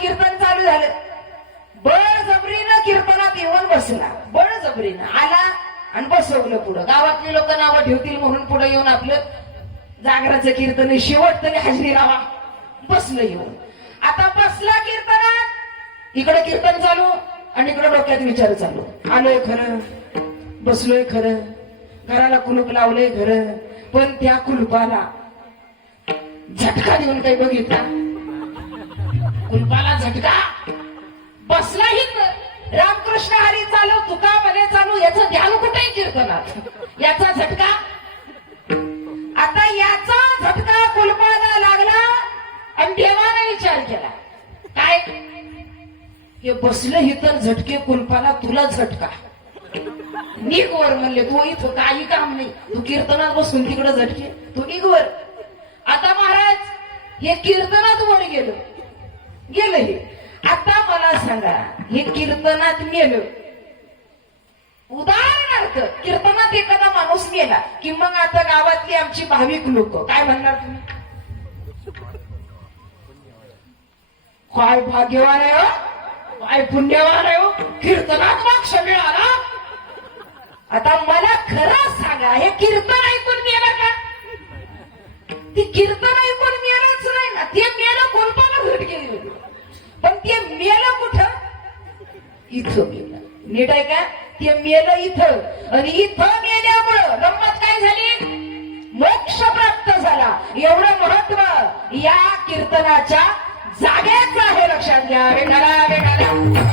कीर्तन चालू झालं. बळजबरीनं कीर्तनात येऊन बसला. बळजबरीनं आला आणि बसवलं पुढं. गावातली लोक नावं ठेवतील म्हणून पुढे येऊन आपलं जागराचं कीर्तन शेवट तरी हजरी राहा बसलं येऊन. आता बसला कीर्तनात. इकडे कीर्तन चालू आणि इकडे डोक्यात विचार चालू. आलोय खरं. बसलोय खरं. घराला कुलूप लावलंय खरं. पण त्या कुलपाला झटका देऊन काही बघितला? कुलपाला झटका बसला हित रामकृष्ण हरी चालू तुका मध्ये चालू याचं ध्यान कुठे कीर्तनात. याचा झटका? आता याचा झटका कुलपाला लागला आणि देवाने विचार केला. काय? हे बसलं ही तर झटके कुलपाला तुला झटका. निघ वर म्हणले तू इथं काही काम नाही. तू कीर्तनात बसून तिकडे झटके. तू निघ वर. आता महाराज हे कीर्तनात वर गेलं. गेलं हे आता मला सांगा हे कीर्तनात गेलं उदाहरणार्थ कीर्तनात एखादा माणूस गेला की मग आता गावातली आमची भाविक लोक काय म्हणणार तुम्ही? काय भाग्यवान आहे हो? काय पुण्यवान आहे हो? कीर्तनात मोक्ष मिळाला. आता मला खरं सांगा हे कीर्तन ऐकून गेलं का? ती कीर्तन ऐकून मेलच नाही ना ते मेलं कोणपाला भेट गेली होती पण ते मेलं कुठं इथं. मेलं नीट आहे का? ते मेलं इथं. आणि इथं मेल्यामुळं गंमत काय झाली? मोक्ष प्राप्त झाला. एवढं महत्त्व या कीर्तनाच्या जागेच आहे लक्षात घ्या. वेगाला वेगाला